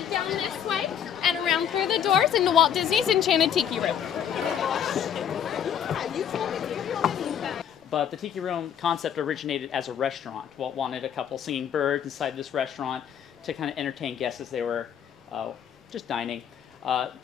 head down this way and around through the doors into Walt Disney's Enchanted Tiki Room. But the Tiki Room concept originated as a restaurant. Walt wanted a couple singing birds inside this restaurant to kind of entertain guests as they were just dining.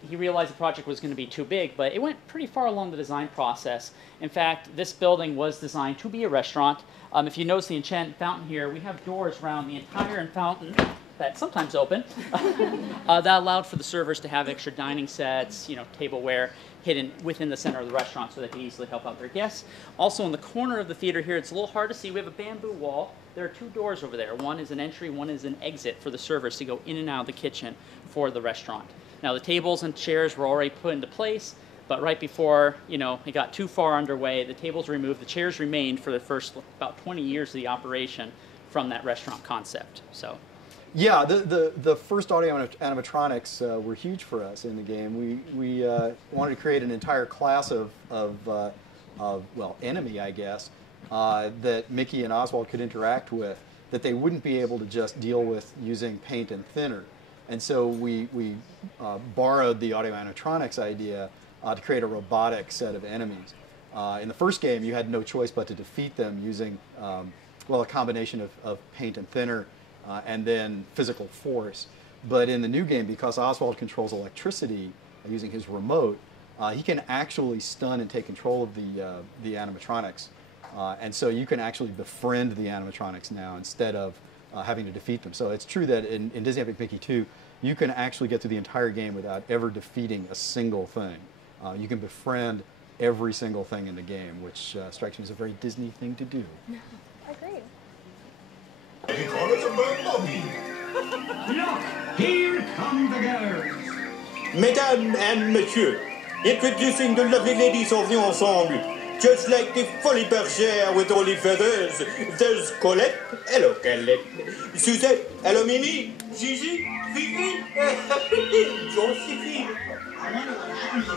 He realized the project was going to be too big, but it went pretty far along the design process. In fact, this building was designed to be a restaurant. If you notice the Enchanted Fountain here, we have doors around the entire fountain that sometimes open that allowed for the servers to have extra dining sets, tableware hidden within the center of the restaurant so they could easily help out their guests. Also in the corner of the theater here, it's a little hard to see, we have a bamboo wall. There are two doors over there. One is an entry, one is an exit for the servers to go in and out of the kitchen for the restaurant. Now the tables and chairs were already put into place, but right before it got too far underway, the tables removed, the chairs remained for the first about 20 years of the operation from that restaurant concept. So. Yeah, the first audio animatronics were huge for us in the game. We wanted to create an entire class of enemy, I guess, that Mickey and Oswald could interact with, that they wouldn't be able to just deal with using paint and thinner. And so we borrowed the audio animatronics idea to create a robotic set of enemies. In the first game, you had no choice but to defeat them using, a combination of paint and thinner and then physical force. But in the new game, because Oswald controls electricity using his remote, he can actually stun and take control of the animatronics. And so you can actually befriend the animatronics now instead of having to defeat them. So it's true that in Disney Epic Mickey 2, you can actually get through the entire game without ever defeating a single thing. You can befriend every single thing in the game, which strikes me as a very Disney thing to do. Agreed. Look, here come the girls. Mesdames and messieurs, introducing the lovely ladies of the ensemble. Just like the Folly Bergère with all the feathers, there's Colette. Hello, Colette. Suzette. Hello, Mimi. Gigi. Fifi. Josephine. I wonder what happened to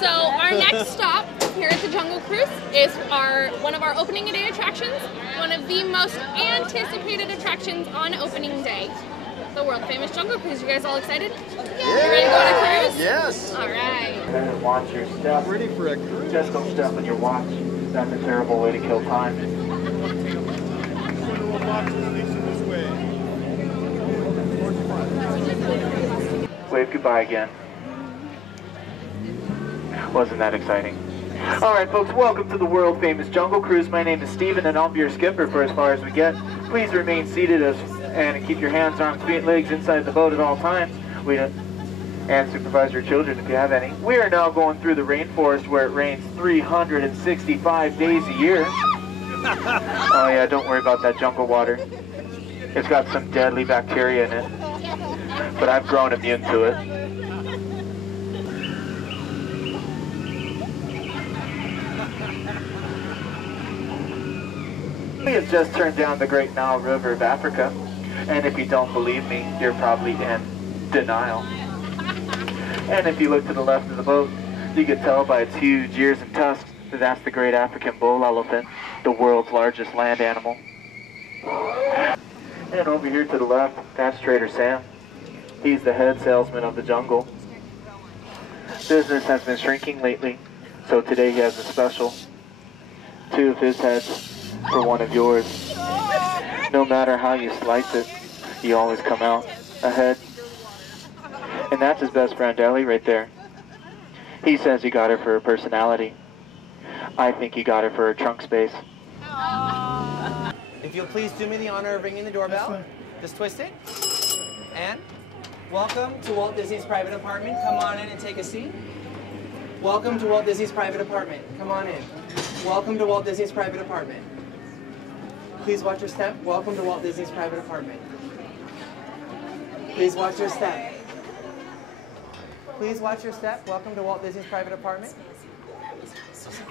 So our next stop here at the Jungle Cruise is one of our opening day attractions, one of the most anticipated attractions on opening day. The world famous Jungle Cruise. You guys all excited? Yeah. You ready to go on a cruise? Yes. All right. Watch your step. Ready for a cruise? Just don't step on your watch. That's a terrible way to kill time. Wave goodbye again. Wasn't that exciting? Alright folks, welcome to the world famous Jungle Cruise. My name is Steven and I'll be your skipper for as far as we get. Please remain seated and keep your hands, arms, feet, and legs inside the boat at all times. And supervise your children if you have any. We are now going through the rainforest where it rains 365 days a year. Oh yeah, don't worry about that jungle water. It's got some deadly bacteria in it. But I've grown immune to it. We have just turned down the Great Nile River of Africa, and if you don't believe me, you're probably in denial. And if you look to the left of the boat, you can tell by its huge ears and tusks that that's the great African bull elephant, the world's largest land animal. And over here to the left, that's Trader Sam. He's the head salesman of the jungle. Business has been shrinking lately, so today he has a special. 2 of his heads for 1 of yours. No matter how you slice it, you always come out ahead. And that's his best friend Ellie right there. He says he got her for her personality. I think he got her for her trunk space. If you'll please do me the honor of ringing the doorbell. Just twist it. And welcome to Walt Disney's private apartment. Come on in and take a seat. Welcome to Walt Disney's private apartment. Come on in. Welcome to Walt Disney's private apartment. Please watch your step. Welcome to Walt Disney's private apartment. Please watch your step. Please watch your step. Welcome to Walt Disney's private apartment.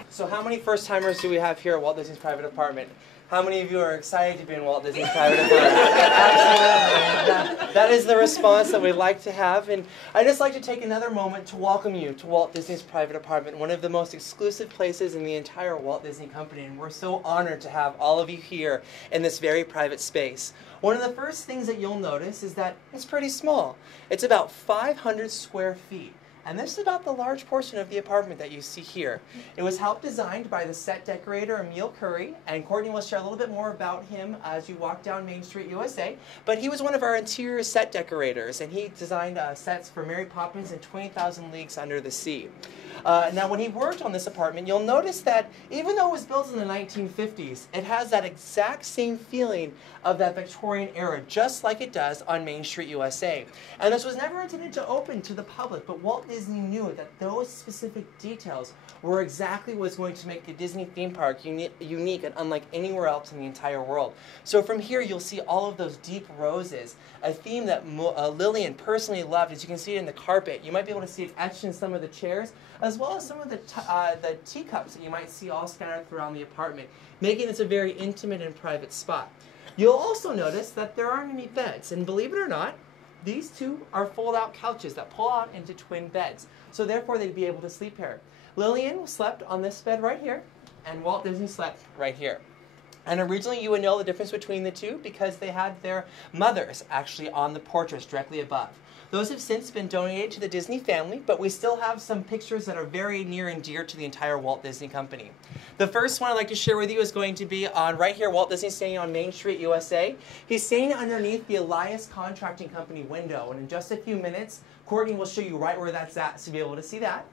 So how many first-timers do we have here at Walt Disney's private apartment? How many of you are excited to be in Walt Disney's private apartment? Absolutely. That is the response that we'd like to have. And I'd just like to take another moment to welcome you to Walt Disney's private apartment, one of the most exclusive places in the entire Walt Disney Company. And we're so honored to have all of you here in this very private space. One of the first things that you'll notice is that it's pretty small. It's about 500 square feet. And this is about the large portion of the apartment that you see here. It was helped designed by the set decorator Emil Curry, and Courtney will share a little bit more about him as you walk down Main Street, USA. But he was one of our interior set decorators, and he designed sets for Mary Poppins and 20,000 Leagues Under the Sea. Now, when he worked on this apartment, you'll notice that even though it was built in the 1950s, it has that exact same feeling of that Victorian era, just like it does on Main Street, USA. And this was never intended to open to the public, but Walt Disney knew that those specific details were exactly what's going to make the Disney theme park unique and unlike anywhere else in the entire world. So from here, you'll see all of those deep roses, a theme that Lillian personally loved. As you can see it in the carpet, you might be able to see it etched in some of the chairs, as well as some of the teacups that you might see all scattered throughout the apartment, making this a very intimate and private spot. You'll also notice that there aren't any beds, and believe it or not, these two are fold-out couches that pull out into twin beds, so therefore they'd be able to sleep here. Lillian slept on this bed right here, and Walt Disney slept right here. And originally you would know the difference between the two because they had their mothers actually on the portraits directly above. Those have since been donated to the Disney family, but we still have some pictures that are very near and dear to the entire Walt Disney Company. The first one I'd like to share with you is going to be on right here, Walt Disney standing on Main Street, USA. He's standing underneath the Elias Contracting Company window, and in just a few minutes, Courtney will show you right where that's at, so you'll be able to see that.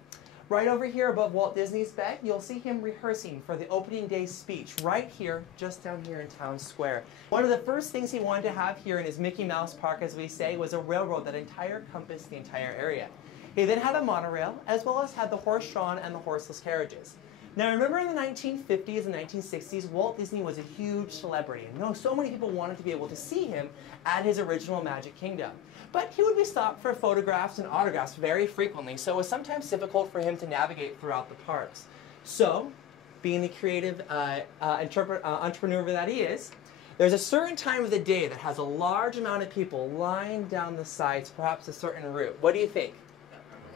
Right over here above Walt Disney's bed, you'll see him rehearsing for the opening day speech right here, just down here in Town Square. One of the first things he wanted to have here in his Mickey Mouse Park, as we say, was a railroad that encompassed the entire area. He then had a monorail, as well as had the horse-drawn and the horseless carriages. Now remember in the 1950s and 1960s, Walt Disney was a huge celebrity. And so many people wanted to be able to see him at his original Magic Kingdom. But he would be stopped for photographs and autographs very frequently, so it was sometimes difficult for him to navigate throughout the parks. So, being the creative entrepreneur that he is, there's a certain time of the day that has a large amount of people lying down the sides, perhaps a certain route. What do you think?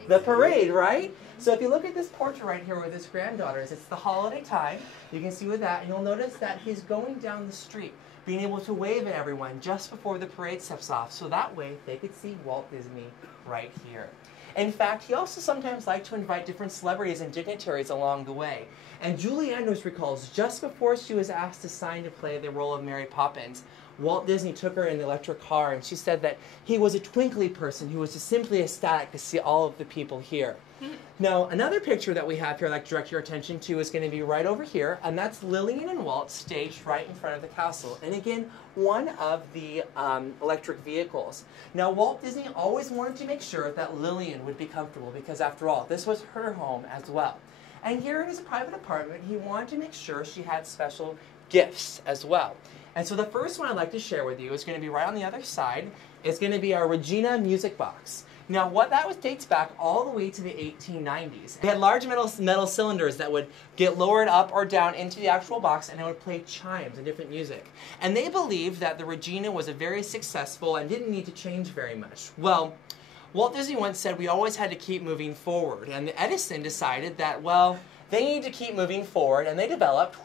The parade, right? So if you look at this portrait right here with his granddaughters, it's the holiday time. You can see with that, and you'll notice that he's going down the street, being able to wave at everyone just before the parade steps off, so that way they could see Walt Disney right here. In fact, he also sometimes liked to invite different celebrities and dignitaries along the way. And Julie Andrews recalls just before she was asked to sign to play the role of Mary Poppins, Walt Disney took her in the electric car, and she said that he was a twinkly person who was just simply ecstatic to see all of the people here. Now, another picture that we have here I'd like to direct your attention to is going to be right over here, and that's Lillian and Walt staged right in front of the castle. And again, one of the electric vehicles. Now, Walt Disney always wanted to make sure that Lillian would be comfortable because, after all, this was her home as well. And here in his private apartment, he wanted to make sure she had special gifts as well. And so the first one I'd like to share with you is going to be right on the other side. It's going to be our Regina music box. Now, what that was dates back all the way to the 1890s. They had large metal cylinders that would get lowered up or down into the actual box, and it would play chimes and different music. And they believed that the Regina was a very successful and didn't need to change very much. Well, Walt Disney once said we always had to keep moving forward, and the Edison decided that, well, they need to keep moving forward, and they developed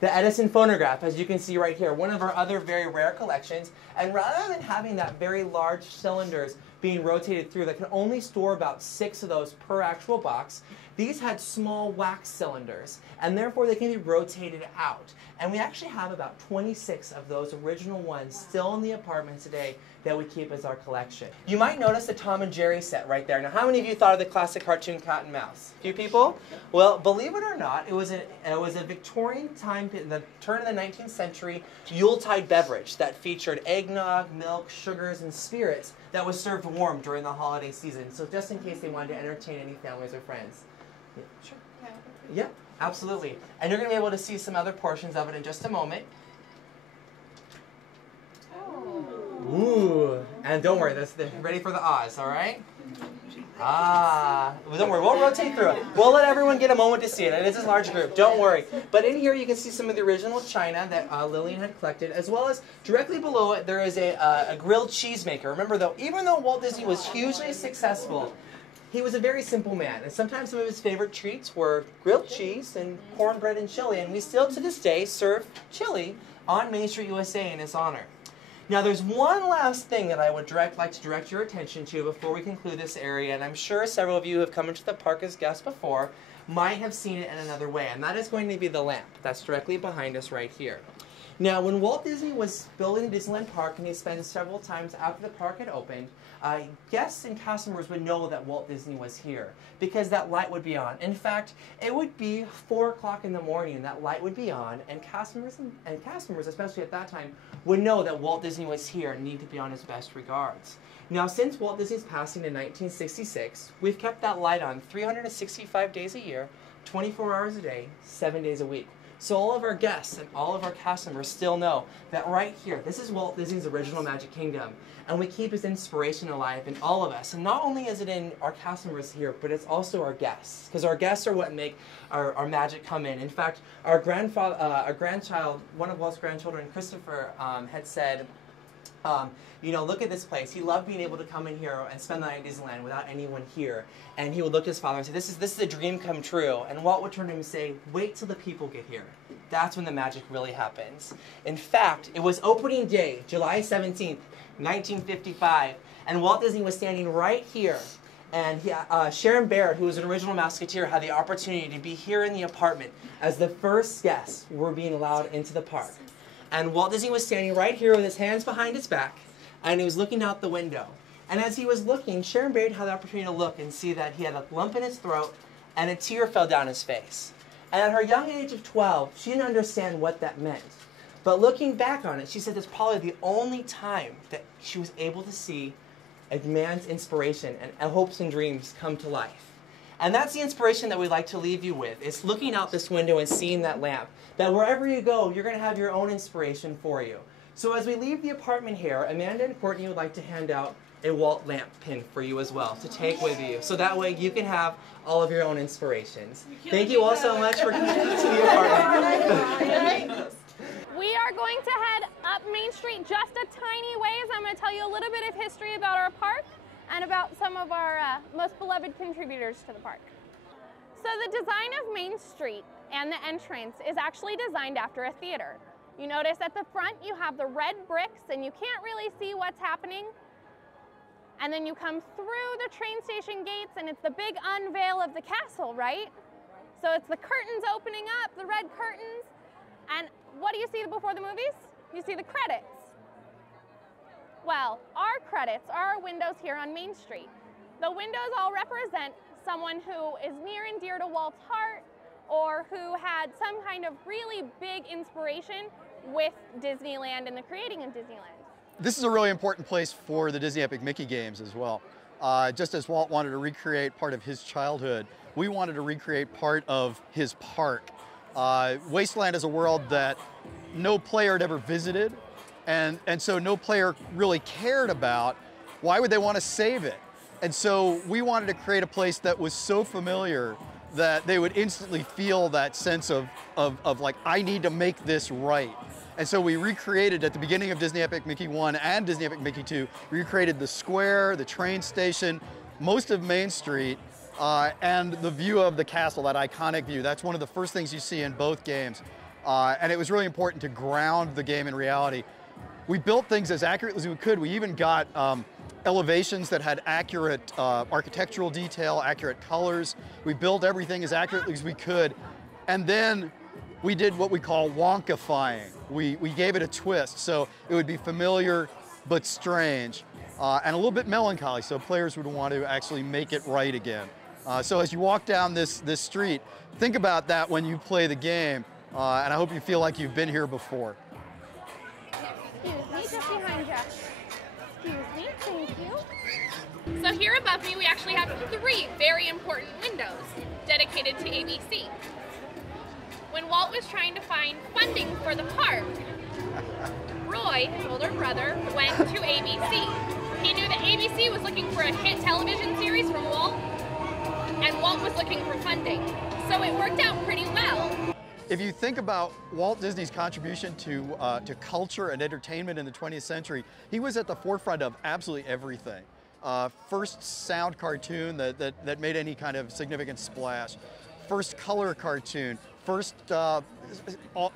the Edison phonograph, as you can see right here, one of our other very rare collections. And rather than having that very large cylinders being rotated through that can only store about 6 of those per actual box, these had small wax cylinders, and therefore they can be rotated out. And we actually have about 26 of those original ones still in the apartment today that we keep as our collection. You might notice the Tom and Jerry set right there. Now, how many of you thought of the classic cartoon Cat and Mouse? A few people? Well, believe it or not, it was a Victorian time, in the turn of the 19th century, Yuletide beverage that featured eggnog, milk, sugars, and spirits that was served warm during the holiday season. So just in case they wanted to entertain any families or friends. Yeah, sure. Yeah, absolutely. And you're going to be able to see some other portions of it in just a moment. Ooh, and don't worry, ready for the Oz, all right? Ah, don't worry, we'll rotate through it. We'll let everyone get a moment to see it. It is a large group, don't worry. But in here you can see some of the original china that Lillian had collected, as well as directly below it there is a grilled cheese maker. Remember though, even though Walt Disney was hugely successful, he was a very simple man, and sometimes some of his favorite treats were grilled cheese and cornbread and chili, and we still to this day serve chili on Main Street, USA in his honor. Now there's one last thing that I would like to direct your attention to before we conclude this area, and I'm sure several of you who have come into the park as guests before might have seen it in another way, and that is going to be the lamp that's directly behind us right here. Now when Walt Disney was building Disneyland Park, and he spent several times after the park had opened, guests and customers would know that Walt Disney was here because that light would be on. In fact, it would be 4 o'clock in the morning and that light would be on, and customers, especially at that time, would know that Walt Disney was here and need to be on his best regards. Now, since Walt Disney's passing in 1966, we've kept that light on 365 days a year, 24 hours a day, 7 days a week. So all of our guests and all of our customers still know that right here, this is Walt Disney's original Magic Kingdom, and we keep his inspiration alive in all of us. And not only is it in our customers here, but it's also our guests, because our guests are what make our magic come in. In fact, our grandchild, one of Walt's grandchildren, Christopher, had said, you know, look at this place. He loved being able to come in here and spend the night at Disneyland without anyone here. And he would look at his father and say, this is a dream come true. And Walt would turn to him and say, wait till the people get here. That's when the magic really happens. In fact, it was opening day, July 17th, 1955, and Walt Disney was standing right here. And Sharon Baird, who was an original Musketeer, had the opportunity to be here in the apartment as the first guests were being allowed into the park. And Walt Disney was standing right here with his hands behind his back, and he was looking out the window. And as he was looking, Sharon Baird had the opportunity to look and see that he had a lump in his throat and a tear fell down his face. And at her young age of 12, she didn't understand what that meant. But looking back on it, she said it's probably the only time that she was able to see a man's inspiration and hopes and dreams come to life. And that's the inspiration that we'd like to leave you with. It's looking out this window and seeing that lamp. That wherever you go, you're going to have your own inspiration for you. So as we leave the apartment here, Amanda and Courtney would like to hand out a Walt lamp pin for you as well to take with you. So that way you can have all of your own inspirations. Thank you all so much for coming to the apartment. We are going to head up Main Street just a tiny ways. I'm going to tell you a little bit of history about our park and about some of our most beloved contributors to the park. So the design of Main Street and the entrance is actually designed after a theater. You notice at the front you have the red bricks and you can't really see what's happening. And then you come through the train station gates and it's the big unveil of the castle, right? So it's the curtains opening up, the red curtains. And what do you see before the movies? You see the credits. Well, our credits are our windows here on Main Street. The windows all represent someone who is near and dear to Walt's heart or who had some kind of really big inspiration with Disneyland and the creating of Disneyland. This is a really important place for the Disney Epic Mickey games as well. Just as Walt wanted to recreate part of his childhood, we wanted to recreate part of his park. Wasteland is a world that no player had ever visited, and so no player really cared about. Why would they want to save it? And so we wanted to create a place that was so familiar that they would instantly feel that sense of like, I need to make this right. And so we recreated at the beginning of Disney Epic Mickey 1 and Disney Epic Mickey 2, recreated the square, the train station, most of Main Street, and the view of the castle, that iconic view. That's one of the first things you see in both games. And it was really important to ground the game in reality. We built things as accurately as we could. We even got elevations that had accurate architectural detail, accurate colors. We built everything as accurately as we could. And then we did what we call wonkifying. We gave it a twist, so it would be familiar but strange, and a little bit melancholy, so players would want to actually make it right again. So as you walk down this street, think about that when you play the game, and I hope you feel like you've been here before. Excuse me, just behind you. Excuse me, thank you. So here above me we actually have 3 very important windows dedicated to ABC. When Walt was trying to find funding for the park, Roy, his older brother, went to ABC He knew that ABC was looking for a hit television series from Walt, and Walt was looking for funding. So it worked out pretty well. If you think about Walt Disney's contribution to culture and entertainment in the 20th century, he was at the forefront of absolutely everything. First sound cartoon that made any kind of significant splash. First color cartoon. First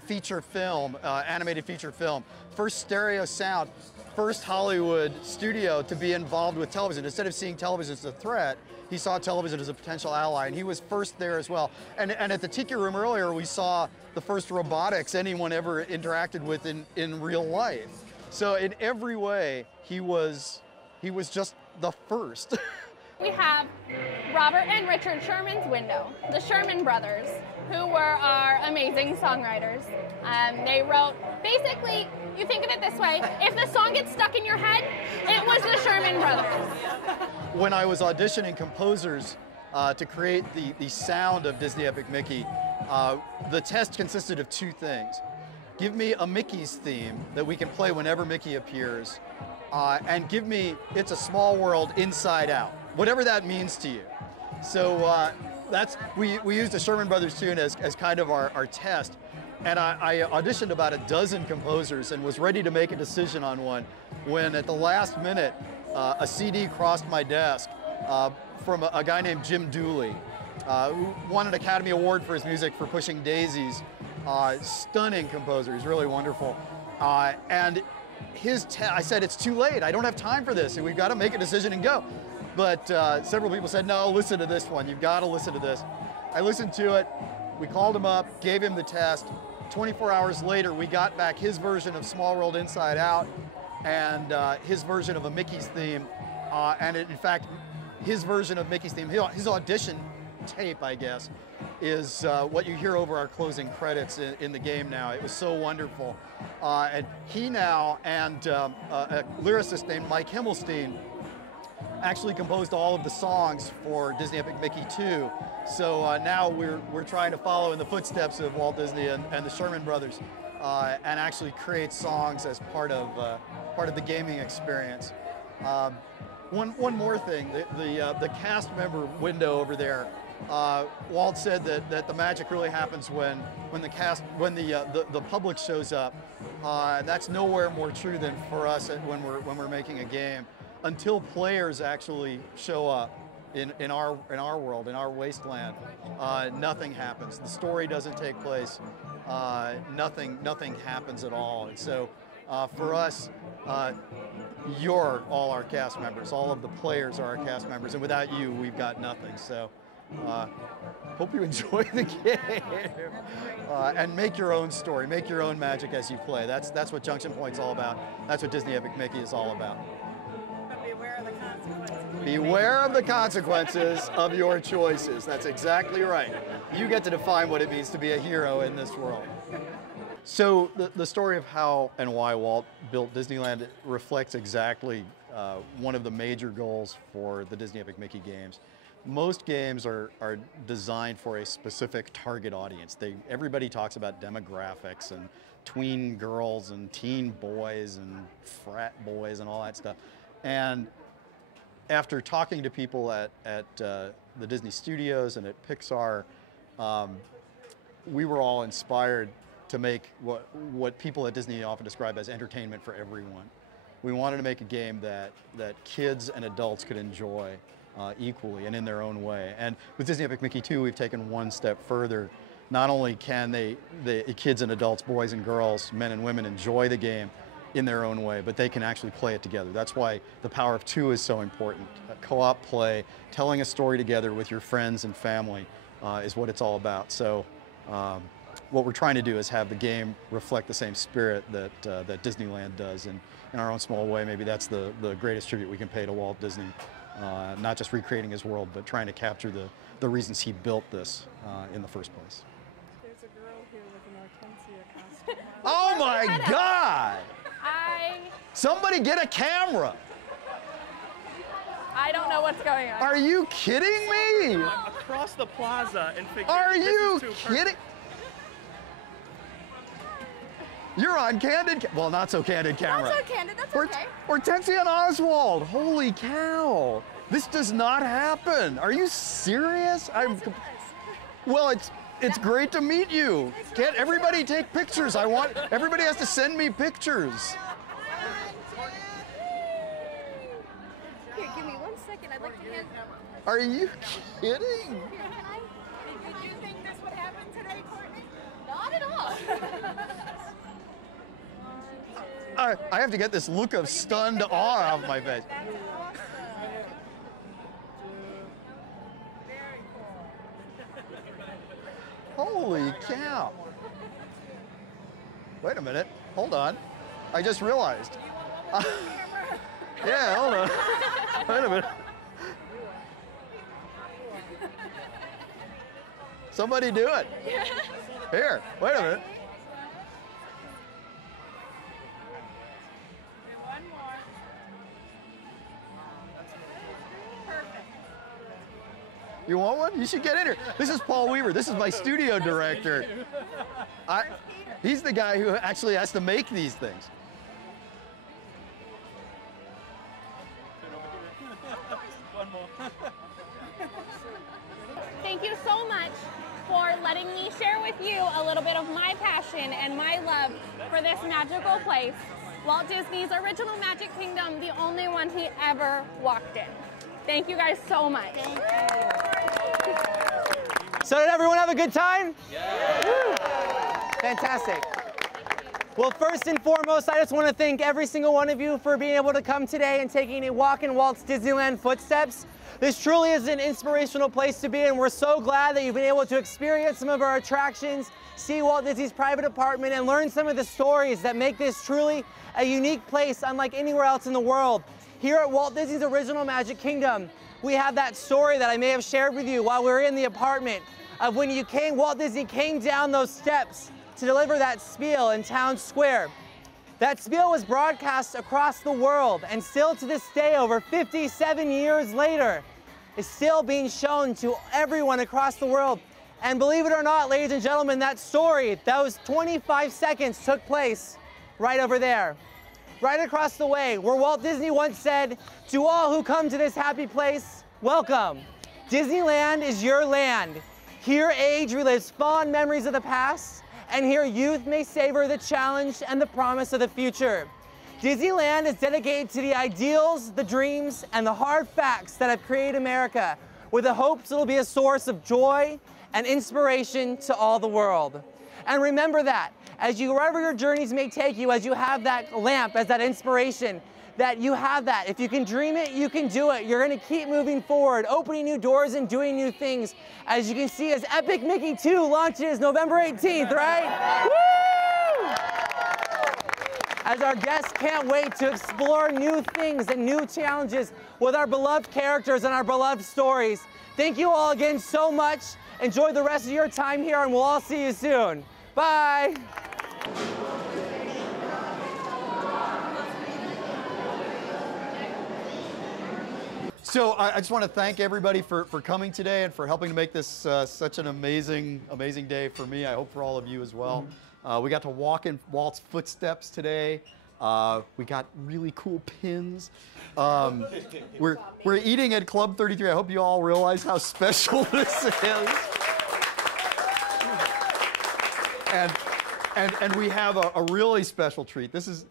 feature film, animated feature film. First stereo sound. First Hollywood studio to be involved with television. Instead of seeing television as a threat, he saw television as a potential ally, and he was first there as well. And at the Tiki Room earlier, we saw the first robotics anyone ever interacted with in real life. So in every way, he was just the first. We have Robert and Richard Sherman's Window, the Sherman brothers, who were our amazing songwriters. They wrote, basically, you think of it this way, if the song gets stuck in your head, it was the Sherman brothers. When I was auditioning composers to create the sound of Disney Epic Mickey, the test consisted of two things. Give me a Mickey's theme that we can play whenever Mickey appears, and give me It's a Small World Inside Out, whatever that means to you. So we used the Sherman Brothers tune as kind of our test. And I auditioned about a dozen composers and was ready to make a decision on one when at the last minute a CD crossed my desk from a guy named Jim Dooley, who won an Academy Award for his music for Pushing Daisies. Stunning composer, he's really wonderful. And I said, it's too late, I don't have time for this, and we've got to make a decision and go. But several people said, no, listen to this one, you've got to listen to this. I listened to it, we called him up, gave him the test. 24 hours later, we got back his version of Small World Inside Out and his version of a Mickey's theme. In fact, his version of Mickey's theme, his audition tape, I guess, is what you hear over our closing credits in the game now. It was so wonderful. And he now and a lyricist named Mike Himmelstein actually composed all of the songs for Disney Epic Mickey 2. So now we're trying to follow in the footsteps of Walt Disney and the Sherman Brothers and actually create songs as part of the gaming experience. One more thing, the cast member window over there. Walt said that the magic really happens when the public shows up. That's nowhere more true than for us when we're making a game. Until players actually show up in our world, in our wasteland, nothing happens. The story doesn't take place. Nothing happens at all. And so for us, you're all our cast members. All of the players are our cast members, and without you, we've got nothing. So hope you enjoy the game and make your own story, make your own magic as you play. That's what Junction Point's all about. That's what Disney Epic Mickey is all about. Beware of the consequences of your choices. That's exactly right. You get to define what it means to be a hero in this world. So the story of how and why Walt built Disneyland reflects exactly one of the major goals for the Disney Epic Mickey games. Most games are designed for a specific target audience. Everybody talks about demographics and tween girls and teen boys and frat boys and all that stuff. And after talking to people at the Disney Studios and at Pixar, we were all inspired to make what people at Disney often describe as entertainment for everyone. We wanted to make a game that kids and adults could enjoy equally and in their own way. And with Disney Epic Mickey 2, we've taken one step further. Not only can the kids and adults, boys and girls, men and women, enjoy the game in their own way, but they can actually play it together. That's why the power of two is so important. Co-op play, telling a story together with your friends and family is what it's all about. So what we're trying to do is have the game reflect the same spirit that Disneyland does in our own small way. Maybe that's the greatest tribute we can pay to Walt Disney. Not just recreating his world, but trying to capture the reasons he built this in the first place. There's a girl here with an Hortensia costume. Oh my God! Somebody get a camera! I don't know what's going on. Are you kidding me? I'm across the plaza and figured Are you this is too kidding? You're on candid, well, not so candid camera. Not so candid, that's okay. Hortensia and Oswald, holy cow. This does not happen. Are you serious? Well, it's great to meet you. Can't everybody take pictures? Everybody has to send me pictures. Here, give me 1 second. I'd like to hand. Are you kidding? Did you think this would happen today, Courtney? Not at all. I have to get this look of stunned awe off my face. Holy cow. Wait a minute. Hold on. I just realized. Yeah, hold on. Wait a minute. Somebody do it. Here, wait a minute. One more. Perfect. You want one? You should get in here. This is Paul Weaver. This is my studio director. He's the guy who actually has to make these things. One more. Thank you so much for letting me share with you a little bit of my passion and my love for this magical place, Walt Disney's original Magic Kingdom, the only one he ever walked in. Thank you guys so much. So did everyone have a good time? Yeah. Fantastic. Well, first and foremost, I just want to thank every single one of you for being able to come today and taking a walk in Walt's Disneyland footsteps. This truly is an inspirational place to be, and we're so glad that you've been able to experience some of our attractions, see Walt Disney's private apartment, and learn some of the stories that make this truly a unique place unlike anywhere else in the world. Here at Walt Disney's original Magic Kingdom, we have that story that I may have shared with you while we were in the apartment of when Walt Disney came down those steps to deliver that spiel in Town Square. That spiel was broadcast across the world, and still to this day, over 57 years later, is still being shown to everyone across the world. And believe it or not, ladies and gentlemen, that story, those 25 seconds took place right over there, right across the way, where Walt Disney once said, "To all who come to this happy place, welcome. Disneyland is your land. Here age relives fond memories of the past, and here youth may savor the challenge and the promise of the future. Disneyland is dedicated to the ideals, the dreams, and the hard facts that have created America, with the hopes it'll be a source of joy and inspiration to all the world." And remember that, wherever your journeys may take you, as you have that lamp as that inspiration, that you have that. If you can dream it, you can do it. You're gonna keep moving forward, opening new doors and doing new things. As you can see, as Epic Mickey 2 launches November 18th, right? Woo! As our guests can't wait to explore new things and new challenges with our beloved characters and our beloved stories. Thank you all again so much. Enjoy the rest of your time here, and we'll all see you soon. Bye. So I just want to thank everybody for coming today and for helping to make this such an amazing day for me. I hope for all of you as well. We got to walk in Walt's footsteps today. We got really cool pins. We're eating at Club 33. I hope you all realize how special this is. And we have a really special treat. This is.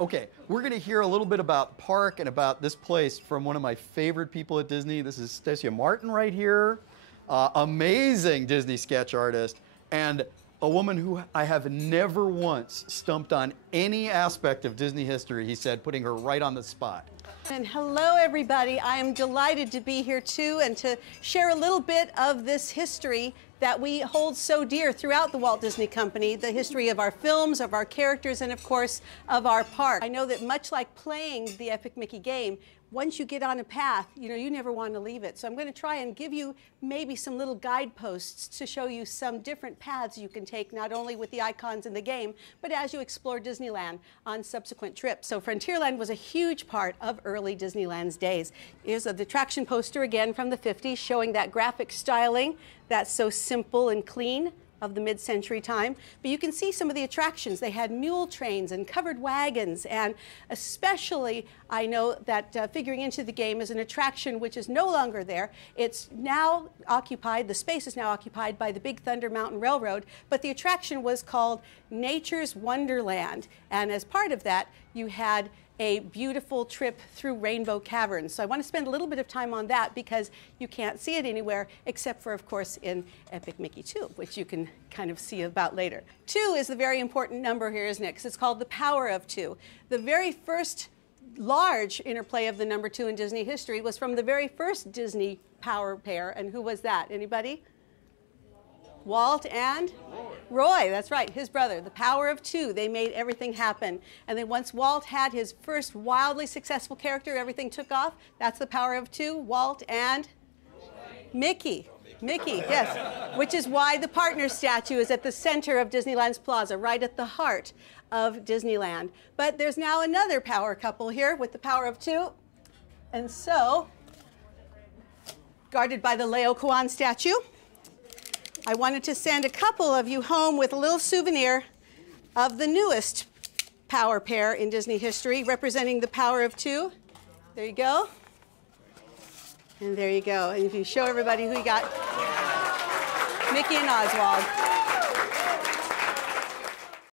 Okay, we're going to hear a little bit about the park and about this place from one of my favorite people at Disney. This is Stacia Martin right here, amazing Disney sketch artist, and a woman who I have never once stumped on any aspect of Disney history, he said, putting her right on the spot. And hello, everybody. I am delighted to be here, too, and to share a little bit of this history that we hold so dear throughout the Walt Disney Company, the history of our films, of our characters, and, of course, of our park. I know that much like playing the Epic Mickey game, once you get on a path, you never want to leave it. So I'm going to try and give you maybe some little guideposts to show you some different paths you can take, not only with the icons in the game, but as you explore Disneyland on subsequent trips. So Frontierland was a huge part of early Disneyland's days. Here's the attraction poster again from the 50s showing that graphic styling that's so simple and clean. of the mid-century time. But you can see some of the attractions. They had mule trains and covered wagons, and especially I know that figuring into the game is an attraction which is no longer there. It's now occupied, the space is now occupied by the Big Thunder Mountain Railroad, but the attraction was called Nature's Wonderland. And as part of that, you had a beautiful trip through Rainbow Caverns. So I want to spend a little bit of time on that because you can't see it anywhere except for, of course, in Epic Mickey 2, which you can kind of see about later. 2 is the very important number here, isn't it? Because it's called the power of 2. The very first large interplay of the number 2 in Disney history was from the very first Disney power pair. And who was that? Anybody? Walt and Roy, that's right, his brother. The power of 2. They made everything happen. And then once Walt had his first wildly successful character, everything took off. That's the power of 2. Walt and Mickey. Mickey, yes. Which is why the partner statue is at the center of Disneyland's plaza, right at the heart of Disneyland. But there's now another power couple here with the power of 2. And so, guarded by the Leo Kwan statue, I wanted to send a couple of you home with a little souvenir of the newest power pair in Disney history, representing the power of 2. There you go. And there you go. And if you show everybody who you got, Mickey and Oswald.